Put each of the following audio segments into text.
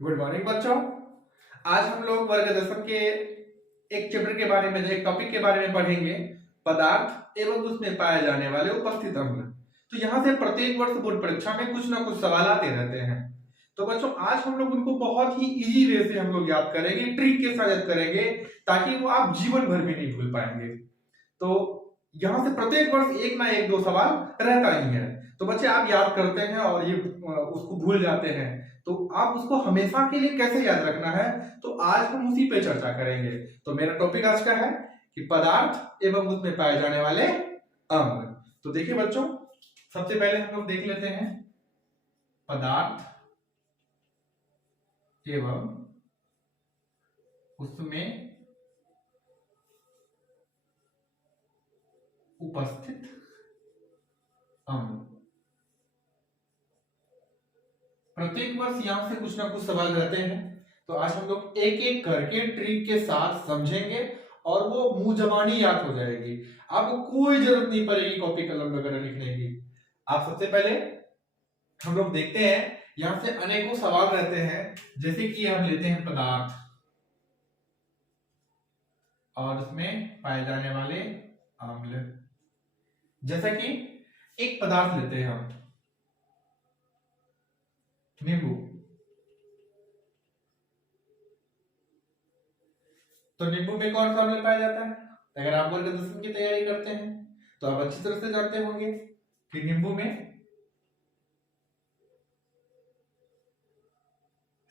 Good morning बच्चों। आज हम लोग वर्ग दशम के एक चैप्टर के बारे में, एक टॉपिक के बारे में पढ़ेंगे, पदार्थ एवं उसमें पाए जाने वाले उपस्थित अम्ल। तो यहाँ से प्रत्येक वर्ष बोर्ड परीक्षा में कुछ ना कुछ सवाल आते रहते हैं। तो बच्चों आज हम लोग उनको बहुत ही इजी वे से हम लोग याद करेंगे, ट्रिक के साथ याद करेंगे, ताकि वो आप जीवन भर भी नहीं भूल पाएंगे। तो यहाँ से प्रत्येक वर्ष एक ना एक दो सवाल रहता ही है। तो बच्चे आप याद करते हैं और ये उसको भूल जाते हैं, तो आप उसको हमेशा के लिए कैसे याद रखना है, तो आज हम उसी पे चर्चा करेंगे। तो मेरा टॉपिक आज का है कि पदार्थ एवं उसमें पाए जाने वाले अम्ल। तो देखिए बच्चों, सबसे पहले हम लोग देख लेते हैं पदार्थ एवं उसमें उपस्थित अम्ल। प्रत्येक वर्ष यहां से कुछ ना कुछ सवाल रहते हैं, तो आज हम लोग एक एक करके ट्रिक के साथ समझेंगे और वो मुंह जबानी याद हो जाएगी। आपको कोई जरूरत नहीं पड़ेगी कॉपी कलम वगैरह लिखने की। आप सबसे पहले हम लोग देखते हैं, यहां से अनेकों सवाल रहते हैं। जैसे कि हम लेते हैं पदार्थ और उसमें पाए जाने वाले अम्ल। जैसा कि एक पदार्थ लेते हैं हम, नींबू। तो नींबू में कौन सा अम्ल पाया जाता है? अगर आप वर्ग दशम की तैयारी करते हैं तो आप अच्छी तरह से जानते होंगे कि नींबू में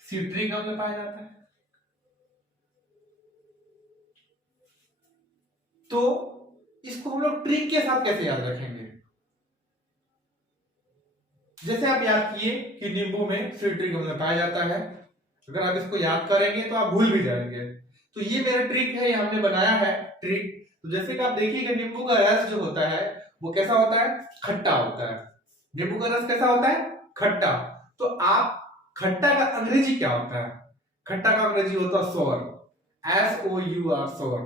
सिट्रिक अम्ल पाया जाता है। तो इसको हम लोग ट्रिक के साथ कैसे याद रखेंगे? जैसे आप याद किए कि नींबू में सिट्रिक अम्ल पाया जाता है, अगर आप इसको याद करेंगे तो आप भूल भी जाएंगे। तो ये मेरा ट्रिक है, ये हमने बनाया है ट्रिक। तो जैसे कि आप देखिएगा, नींबू का रस जो होता है वो कैसा होता है? खट्टा होता है। नींबू का रस कैसा होता है? खट्टा। तो आप खट्टा का अंग्रेजी क्या होता है? खट्टा का अंग्रेजी होता है सोर, SOUR, सोर।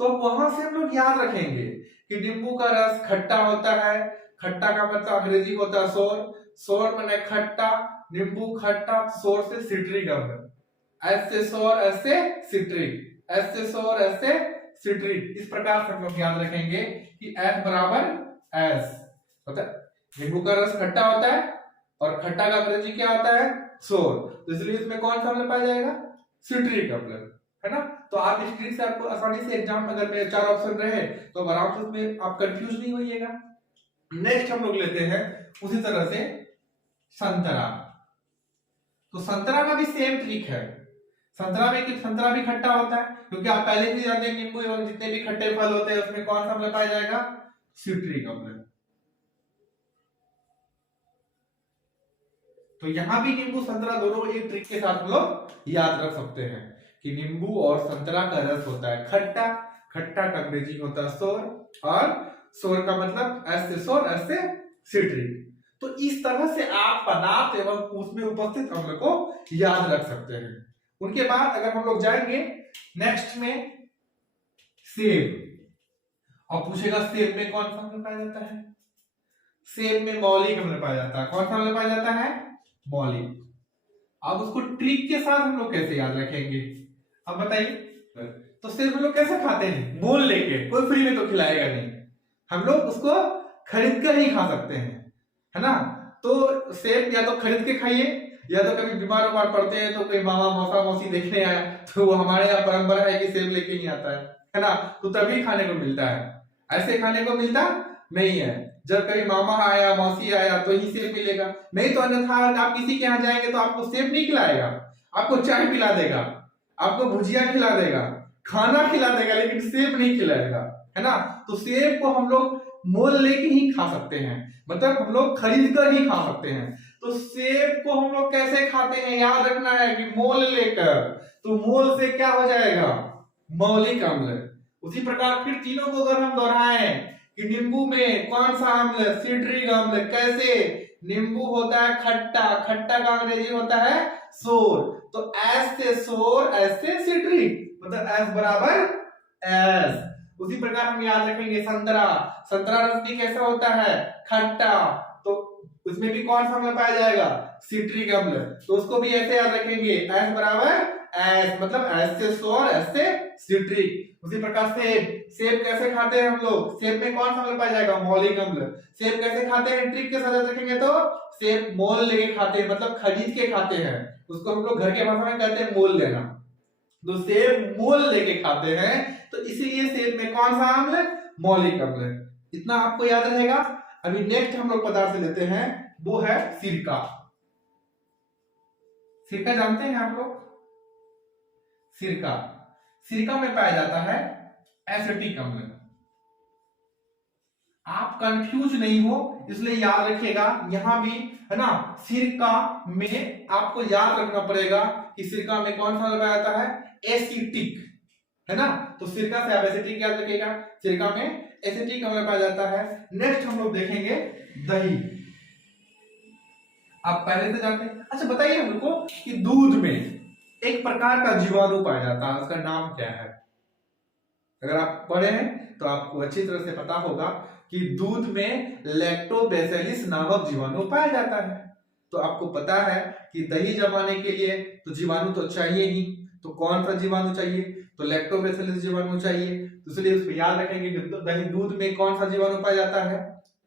तो वहां से हम लोग याद रखेंगे कि नींबू का रस खट्टा होता है। खट्टा का मतलब अंग्रेजी होता है सोर, सोर माने खट्टा, नींबू खट्टा, सोर से सिट्रिक अम्ल। एस से सोर, एस से सिट्रिक, एस से सोर, एस से सिट्रिक। इस प्रकार से हम लोग याद रखेंगे कि F बराबर S होता है। नींबू का रस खट्टा होता है और खट्टा का अंग्रेजी क्या होता है? सोर। तो इसलिए इसमें कौन सा अम्ल पाया जाएगा? सिट्रिक अम्ल, है ना। तो आप इस ट्रिक से आपको आसानी से एग्जाम में अगर मेरे 4 ऑप्शन रहे तो आराम से उसमें आप कंफ्यूज नहीं होइएगा। नेक्स्ट हम लोग लेते हैं उसी तरह से संतरा। तो संतरा का भी सेम ट्रिक है। संतरा में कि संतरा भी खट्टा होता है, क्योंकि आप पहले ही जानते हैं नींबू एवं जितने भी खट्टे फल होते हैं उसमें कौन सा अम्ल पाया जाएगा? सिट्रिक अम्ल। तो यहां भी नींबू संतरा दोनों एक ट्रिक के साथ हम लोग याद रख सकते हैं कि नींबू और संतरा का रस होता है खट्टा, खट्टा का अंग्रेजी होता है सोर, और सोर का मतलब एस से सोर, एस से सिट्रिक। तो इस तरह से आप पदार्थ एवं उसमें उपस्थित अम्ल को याद रख सकते हैं। उनके बाद अगर हम लोग जाएंगे नेक्स्ट में सेब, और पूछेगा सेब में कौन सा अम्ल पाया जाता है? सेब में मौलिक अम्ल पाया जाता है। कौन सा अम्ल पाया जाता है? मौलिक। अब उसको ट्रिक के साथ हम लोग कैसे याद रखेंगे? अब बताइए। तो सेब हम लोग कैसे खाते हैं? मोल लेके, कोई फ्री में तो खिलाएगा नहीं, हम लोग उसको खरीद कर ही खा सकते हैं, है ना। तो सेब या तो खरीद के खाइए, या तो कभी बीमार उमार पड़ते हैं तो कोई मामा मौसा मौसी देखने आए तो वो हमारे यहाँ परंपरा है कि सेब लेके ही आता है ना। तो तभी खाने को मिलता है, ऐसे खाने को मिलता नहीं है। जब कभी मामा आया मौसी आया तो ही सेब मिलेगा, नहीं तो अन्यथा आप किसी के यहाँ जाएंगे तो आपको सेब नहीं खिलाएगा, आपको चाय पिला देगा, आपको भुजिया खिला देगा, खाना खिला देगा, लेकिन सेब नहीं खिलाएगा, है ना। तो सेब को हम लोग मोल लेके ही खा सकते हैं, मतलब हम लोग खरीद कर ही खा सकते हैं। तो सेब को हम लोग कैसे खाते हैं? याद रखना है कि मोल लेकर। तो मोल से क्या हो जाएगा? मौलिक अम्ल। उसी प्रकार फिर तीनों को अगर हम दोहराएं कि नींबू में कौन सा अम्ल? सिट्रिक अम्ल। कैसे? नींबू होता है खट्टा, खट्टा का अंग्रेजी होता है सोर, तो एस से सोर, एस से सिट्रिक, मतलब एस बराबर एस। उसी प्रकार हम याद रखेंगे संतरा, संतरा रस भी कैसा होता है? खट्टा, तो उसमें भी कौन सा अम्ल पाया जाएगा? सिट्रिक अम्ल, तो उसको भी ऐसे याद रखेंगे, S बराबर एस, मतलब एस से सोर, एस से सिट्रिक। उसी प्रकार सेब, सेब कैसे खाते हैं हम लोग, सेब में कौन सा अम्ल पाया जाएगा, मौलिक अम्ल। सेब कैसे खाते हैं, ट्रिक के साथ रखेंगे तो सेब मोल लेके खाते हैं, मतलब खरीद के खाते हैं, उसको हम लोग घर के भाषा में कहते हैं मोल लेना। तो सेब मोल लेके खाते हैं, तो इसीलिए सेब में कौन सा अम्ल, मौलिक अम्ल। इतना आपको याद रहेगा। अभी नेक्स्ट हम लोग पदार्थ लेते हैं, वो है सिरका। सिरका जानते हैं आप लोग, सिरका, सिरका में पाया जाता है एसिटिक अम्ल। आप कंफ्यूज नहीं हो इसलिए याद रखिएगा, यहां भी है ना, सिरका में आपको याद रखना पड़ेगा कि सिरका में कौन सा अम्ल पाया जाता है, एसिटिक, है ना। तो सिरका से आप एसिटिक याद रखिएगा, सिरका में एसिटिक अम्ल पाया जाता है। नेक्स्ट हम लोग देखेंगे दही। आप पहले से जानते हैं। अच्छा बताइए हमको कि दूध में एक प्रकार का जीवाणु पाया जाता है, उसका नाम क्या है। अगर आप पढ़े हैं तो आपको अच्छी तरह से पता होगा कि दूध में लैक्टोबैसिलस नामक जीवाणु पाया जाता है। तो आपको पता है कि दही जमाने के लिए तो जीवाणु तो चाहिए ही, तो कौन सा जीवाणु चाहिए, तो लैक्टोबैसिलस जीवाणु चाहिए। तो इसलिए उसको याद रखेंगे कि दही दूध में कौन सा जीवाणु पाया जाता है,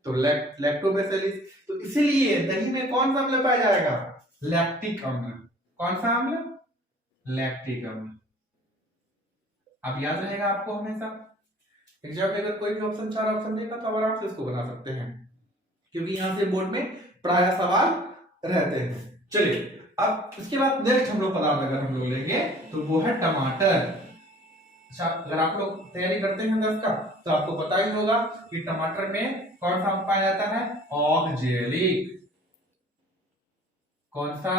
तो लैक्टोबैसिलस। तो इसीलिए दही में कौन सा अम्ल पाया जाएगा, लैक्टिक अम्ल। कौन सा अम्ल, लैक्टिक अम्ल। अब याद रहेगा आपको हमेशा। एग्जाम में अगर कोई भी ऑप्शन 4 ऑप्शन देगा तो आराम से इसको बना सकते हैं, क्योंकि यहां से बोर्ड में प्राय सवाल रहते हैं। चलिए अब इसके बाद नेक्स्ट हम लोग पदार्थ अगर हम लोग लेंगे तो वो है टमाटर। अच्छा अगर आप लोग तैयारी करते हैं 10 का तो आपको पता ही होगा कि टमाटर में कौन सा पाया जाता है, ऑक्जेलिक। कौन सा,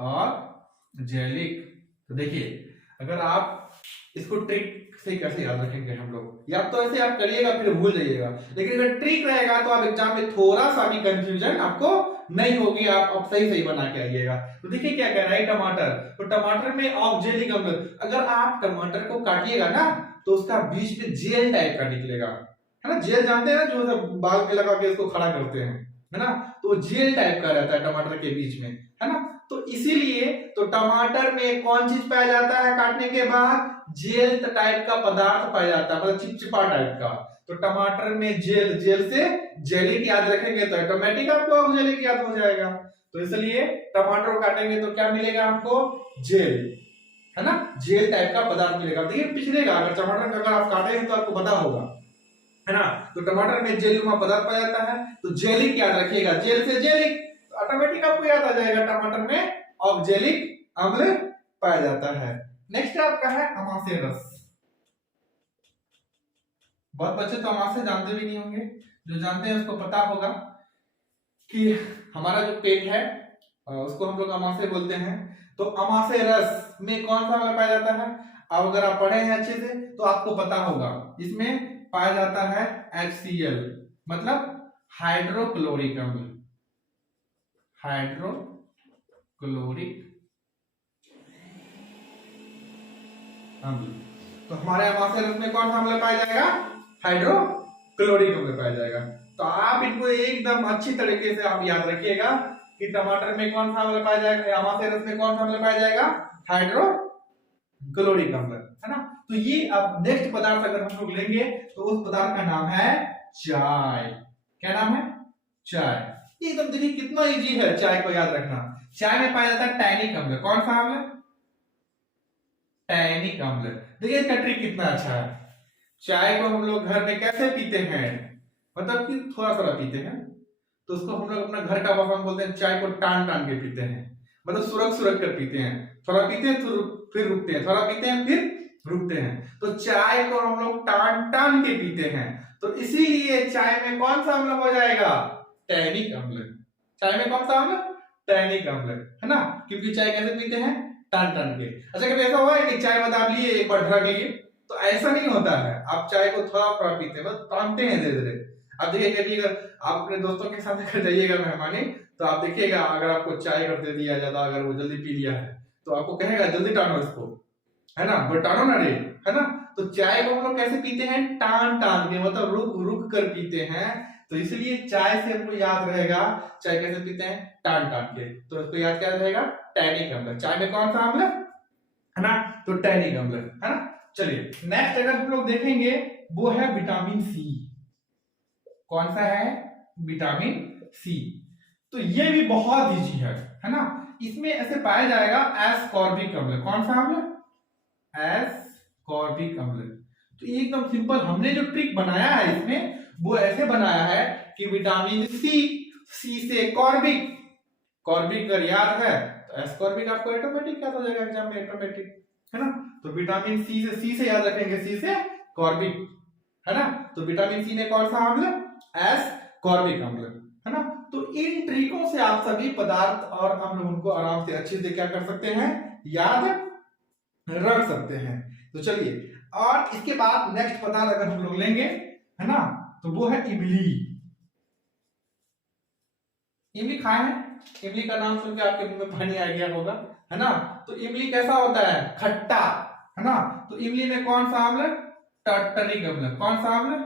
ऑक्जेलिक। तो देखिए अगर आप इसको ट्रिक से कैसे याद रखेंगे हम लोग, या तो ऐसे आप करिएगा फिर भूल जाइएगा, लेकिन अगर ट्रिक रहेगा तो आप एग्जाम में थोड़ा सा भी कंफ्यूजन आपको नहीं होगी, आप सही बना के आइएगा। तो देखिए क्या कह रहा है टमाटर, तो टमाटर में ऑक्जेलिक अम्ल। अगर आप टमाटर को काटिएगा ना तो उसका बीच में जेल टाइप का निकलेगा, है ना। जेल जानते हैं ना, जो बाल पे लगा के इसको खड़ा करते हैं, है ना। तो जेल टाइप का रहता है टमाटर के बीच में, है ना। तो इसीलिए तो टमाटर में कौन चीज पाया जाता है काटने के बाद, जेल टाइप का पदार्थ पाया जाता है, मतलब चिपचिपा टाइप का। तो टमाटर में जेल, जेल से जेलिक याद रखेंगे तो ऑटोमेटिक आपको ऑक्जेलिक याद हो जाएगा। तो इसलिए टमाटर को काटेंगे तो क्या मिलेगा हमको, जेल, है ना, जेल टाइप का पदार्थ मिलेगा। देखिए पिछलेगा, अगर टमाटर अगर आप काटे हैं तो आपको पता होगा, है ना। तो टमाटर में जेलनुमा पदार्थ पाया जाता है, तो जेलिक याद रखिएगा, जेल से जेलिक, तो ऑटोमेटिक आपको याद आ जाएगा टमाटर में ऑक्जेलिक अम्ल पाया जाता है। नेक्स्ट आपका है अमाशय रस। बहुत बच्चे तो अमाशय जानते भी नहीं होंगे, जो जानते हैं उसको पता होगा कि हमारा जो पेट है उसको हम लोग अमाशय बोलते हैं। तो अमाशय रस में कौन सा अम्ल पाया जाता है, अब अगर आप पढ़े हैं अच्छे से तो आपको पता होगा, इसमें पाया जाता है HCl, मतलब हाइड्रोक्लोरिक अम्ल, हाइड्रोक्लोरिक अम्ल। तो हमारे अमाशय रस में कौन सा अम्ल पाया जाएगा, हाइड्रोक्लोरिक अम्ल पाया जाएगा। तो आप इनको एकदम अच्छी तरीके से आप याद रखिएगा कि टमाटर में कौन सा अम्ल पाया जाएगा, अमाशय रस में कौन सा अम्ल पाया जाएगा, हाइड्रोक्लोरिक अम्ल, है ना। तो ये अब नेक्स्ट पदार्थ अगर हम लोग लेंगे तो उस पदार्थ का नाम है चाय। क्या नाम है, चाय। एकदम देखिए कितना इजी है चाय को याद रखना। चाय में पाया जाता है टैनिक अम्ल। कौन सा अम्ल, टैनिक अम्ल। देखिए इसका ट्रिक कितना अच्छा है। चाय को हम लोग घर में कैसे पीते हैं, मतलब कि थोड़ा थोड़ा पीते हैं, तो उसको हम लोग अपना घर का भाषा में बोलते हैं, चाय को टान टान के पीते हैं, मतलब सुरक सुरक कर पीते हैं, थोड़ा पीते हैं फिर रुकते हैं, थोड़ा पीते हैं फिर रुकते हैं। तो चाय को हम लोग टान टान के पीते हैं, तो इसीलिए चाय में कौन सा अम्ल हो जाएगा, टैनिक अम्ल। चाय में कौन सा अम्ल, टैनिक अम्ल, है ना, क्योंकि चाय कैसे पीते हैं, टान टान के। अच्छा कभी ऐसा हुआ है कि चाय बता लिए एक बार ढक लिए, तो ऐसा नहीं होता है, आप चाय को थोड़ा थोड़ा पीते हैं, बस टानते हैं धीरे धीरे। अब देखिए कभी अगर आप अपने दोस्तों के साथ अगर जाइएगा मेहमानी, तो आप देखिएगा अगर आपको चाय कर दे दिया ज्यादा, अगर वो जल्दी पी लिया है तो आपको कहेगा जल्दी टानो इसको, है ना, वो टानो ना रे, है ना। तो चाय को हम लोग कैसे पीते हैं, टान टान के, मतलब रुक रुक कर पीते हैं, तो इसलिए चाय से हमको याद रहेगा, चाय कैसे पीते हैं, टान टान के, तो इसको याद क्या रहेगा, टैनिक अम्ल। चाय में कौन सा अम्ल है ना, तो टैनिक अम्ल है ना। चलिए नेक्स्ट अगर हम लोग देखेंगे वो है विटामिन सी। कौन सा है, विटामिन सी। तो ये भी बहुत इजी है ना। इसमें ऐसे पाया जाएगा एस्कॉर्बिक अम्ल। कौन सा अम्ल, एस्कॉर्बिक अम्ल। तो ये एकदम सिंपल, हमने जो ट्रिक बनाया है इसमें वो ऐसे बनाया है कि विटामिन सी से कॉर्बिक, कॉर्बिक अगर याद है तो एस्कॉर्बिक आपको ऑटोमेटिक याद हो जाएगा एग्जाम में, ऑटोमेटिक है ना। तो विटामिन सी से याद रखेंगे, सी से कॉर्बिक है ना। तो विटामिन सी में कौन सा अम्ल, एस्कॉर्बिक अम्ल है ना। तो इन ट्रिकों से आप सभी पदार्थ और अम्ल उनको आराम से अच्छे से क्या कर सकते हैं, याद रख सकते हैं। तो चलिए, और इसके बाद नेक्स्ट पदार्थ अगर हम लोग लेंगे है ना, तो वो है इमली। इमली खाए हैं, इमली का नाम सुन के आपके मुंह में पानी आ गया होगा है ना। तो इमली कैसा होता है, खट्टा है ना। तो इमली में कौन सा अम्ल, टार्टरिक अम्ल। कौन सा अम्ल,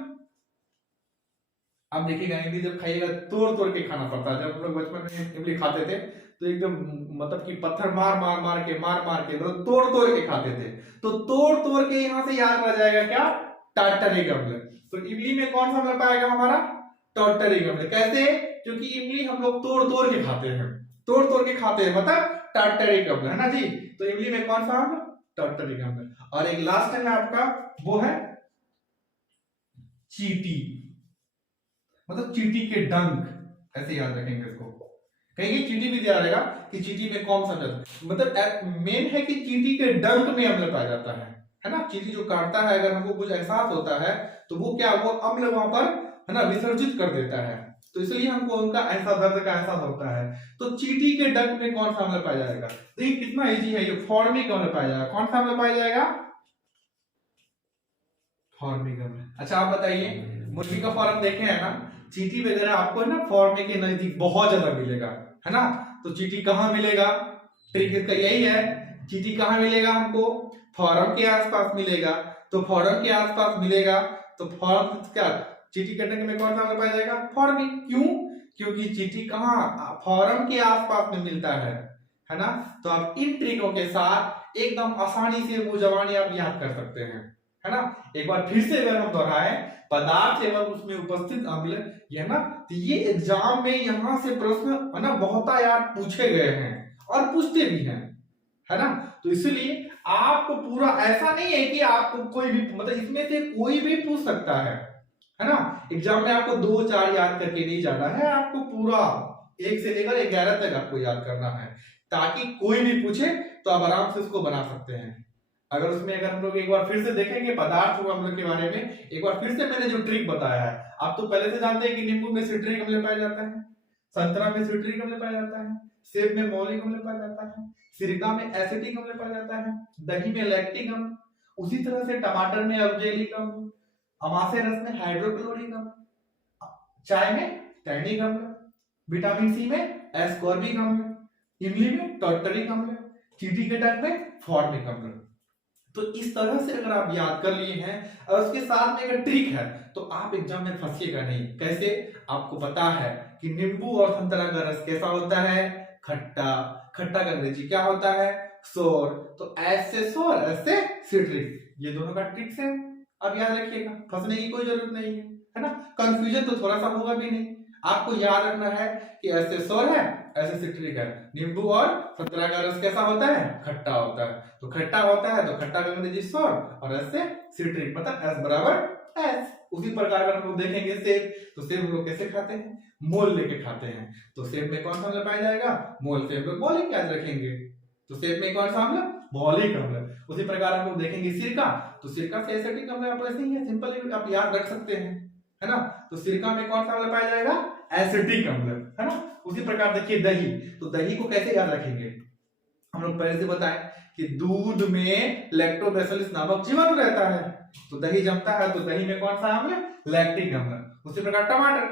आप देखिएगा इमली जब खाइएगा तोड़ तोड़ के खाना पड़ता है। जब हम लोग बचपन में इमली खाते थे तो एकदम मतलब कि पत्थर मार मार के मतलब तोड़ तोड़ के खाते थे। तो तोड़ तोड़ के यहां से याद रह जाएगा क्या, टार्टरिक अम्ल। तो इमली में कौन सा अम्ल पाएगा हमारा, टार्टरिक अम्ल। कैसे, क्योंकि इमली हम लोग तोड़ तोड़ के खाते हैं, तोड़ तोड़ के खाते हैं, मतलब टार्टरिक अम्ल है ना जी। तो इमली में कौन सा अम्ल, टार्टरिक अम्ल। और एक लास्ट है आपका, वो है चीटी, मतलब चीटी के डंक, ऐसे याद रखेंगे इसको। कहीं चीटी भी दिया रहेगा कि चीटी में कौन सा डंक, मतलब मेन है कि चीटी के डंक में अम्ल पाया जाता है ना। चीटी जो काटता है, अगर हमको कुछ एहसास होता है तो वो क्या, वो अम्ल वहां पर है ना विसर्जित कर देता है। तो इसलिए हमको उनका ऐसा दर्द का एहसास होता है। तो चीटी के डंक में कौन सा अम्ल पाया जाएगा, देखिए कितना इजी है ये, फॉर्मिक अम्ल पाया जाएगा। कौन सा अम्ल पाया जाएगा, फॉर्मिक अम्ल। अच्छा आप बताइए, मुर्गी का फॉर्म देखे है ना, चीटी वगैरह आपको है ना फॉर्मिक के नजदीक बहुत ज्यादा मिलेगा है ना। तो चीटी कहाँ मिलेगा, ट्रिक इसका यही है, चीटी कहाँ मिलेगा हमको, फॉर्म के आसपास मिलेगा। तो फॉर्म के आसपास मिलेगा तो फॉर्म क्या, चीटी के डंक में कौन सा अम्ल पाया जाएगा, फॉर्मिक। क्यों, क्योंकि चीटी कहाँ, फॉर्म के आसपास में मिलता है ना। तो आप इन ट्रिकों के साथ एकदम आसानी से वो जवानी आप याद कर सकते हैं है ना। एक बार फिर से अगर हम दोहराए, पदार्थ एवं उसमें उपस्थित अम्ल, ये ना, तो ये एग्जाम में यहां से प्रश्न है ना बहुत यार पूछे गए हैं और पूछते भी हैं है ना। तो इसलिए आपको पूरा ऐसा नहीं है कि आपको कोई भी, मतलब इसमें से कोई भी पूछ सकता है ना। एग्जाम में आपको 2-4 याद करके नहीं जाना है, आपको पूरा 1 से लेकर 11 तक आपको याद करना है, ताकि कोई भी पूछे तो आप आराम से उसको बना सकते हैं। अगर उसमें अगर हम लोग एक बार फिर से देखेंगे पदार्थ अम्ल के बारे में, एक बार फिर से मैंने जो ट्रिक बताया है, आप तो पहले से जानते हैं कि नींबू में सिट्रिक अम्ल पाया जाता है, संतरा में सिट्रिक अम्ल पाया जाता है, सेब में मौलिक अम्ल पाया जाता है, सिरका में एसिटिक अम्ल पाया जाता है, दही में लैक्टिक अम्ल, उसी तरह से टमाटर में ऑक्जेलिक अम्ल, अमाशय रस में हाइड्रोक्लोरिक अम्ल, चाय में टैनिक अम्ल, विटामिन सी में एस्कॉर्बिक अम्ल, इमली में टार्टरिक अम्ल, चीटी के डंक में फॉर्मिक अम्ल। तो इस तरह से अगर आप याद कर लिए हैं और उसके साथ में अगर ट्रिक है तो आप एग्जाम में फंसिएगा नहीं। कैसे, आपको पता है कि नींबू और संतरा का रस कैसा होता है, खट्टा, खट्टा का अंग्रेजी क्या होता है, सोर। तो ऐसे सोर, ऐसे सिट्रिक, ये दोनों का ट्रिक्स है, अब याद रखिएगा, फंसने की कोई जरूरत नहीं है ना। कंफ्यूजन तो थोड़ा सा होगा भी नहीं, आपको याद रखना है कि ऐसे सोर है, ऐसे सिट्रिक है। नींबू और संतरा का रस कैसा होता है, खट्टा होता है। तो खट्टा होता है तो खट्टा का अंग्रेजी सोर, और ऐसे सिट्रिक, मतलब S बराबर S। उसी प्रकार अगर हम लोग देखेंगे सेब, तो सेब हम लोग कैसे खाते हैं, मोल लेके खाते हैं। तो सेब में कौन सा अम्ल पाया जाएगा, मोल से हम लोग मौलिक याद रखेंगे। तो सेब में कौन सा अम्ल, मौलिक अम्ल। उसी प्रकार हम लोग देखेंगे सिरका, तो सिरका से एसिटिक अम्ल आप ऐसे ही है, सिंपल आप याद रख सकते हैं है ना। तो सिरका में कौन सा अम्ल पाया जाएगा, एसिटिक अम्ल है ना। उसी प्रकार देखिए दही, तो दही को कैसे याद रखेंगे, हम लोग पहले से बताएं कि दूध में लैक्टोबैसिलस नामक जीवाणु रहता है। तो दही जमता है तो दही में कौन सा अम्ल, लैक्टिक अम्ल। उसी प्रकार टमाटर,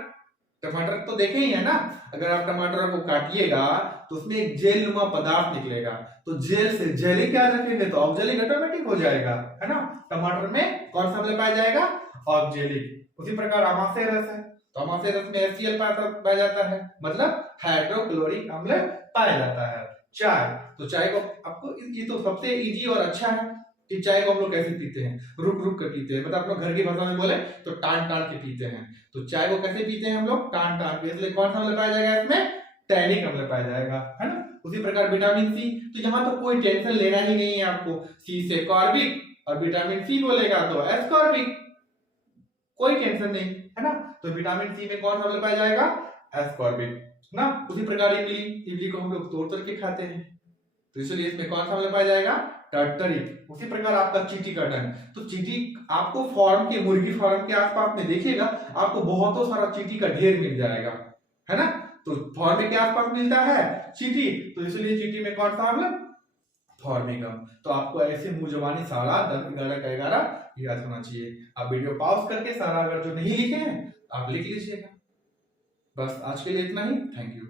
टमाटर तो देखे ही है ना, अगर आप टमाटर को काटिएगा तो उसमें एक जेल नुमा पदार्थ निकलेगा, तो जेल से जेलिक याद रखेंगे तो ऑक्जेलिक ऑटोमेटिक हो जाएगा है ना। टमाटर में कौन सा अम्ल पाया जाएगा, ऑक्जेलिक। उसी प्रकार अमाशय रस है, तो हमारे रस में HCl पाया जाता है, मतलब हाइड्रोक्लोरिक अम्ल पाया जाता है। चाय, तो चाय को आपको ये तो सबसे इजी और अच्छा है कि चाय को हम लोग कैसे पीते हैं, रुक रुक कर पीते हैं, मतलब आप लोग घर की भाषा में बोले तो टान टान के पीते हैं। तो चाय को कैसे पीते हैं हम लोग, टान टान के, इसलिए कौन सा अम्ल पाया जाएगा इसमें, टैनिक अम्ल पाया जाएगा, है ना। उसी प्रकार विटामिन सी, तो यहाँ तो कोई टेंशन लेना ही नहीं है आपको, सी से कार्बिक और विटामिन सी बोलेगा तो एस्कॉर्बिक, कोई टेंशन नहीं, है ना। तो विटामिन सी में कौन सा अम्ल पाया जाएगा, एस्कॉर्बिक ना। उसी प्रकार इमली, इमली को हम लोग तोड़ तोड़ के खाते हैं, तो इसलिए इसमें कौन सा अम्ल पाया जाएगा, टर्टरिक। उसी प्रकार आपका चींटी का डंक, तो चींटी आपको फार्म के, मुर्गी फार्म के आसपास में देखिएगा आपको बहुतों सारा चींटी का ढेर मिल जाएगा, है ना। तो फार्म के आसपास मिलता है चींटी, तो इसलिए चींटी में कौन सा अम्ल, फॉर्मिकम। तो आपको ऐसे मुंह जबानी सारा 10 11 का 11 याद होना चाहिए। आप वीडियो पॉज करके सारा अगर जो नहीं लिखे हैं आप लिख लीजिएगा। बस आज के लिए इतना ही, थैंक यू।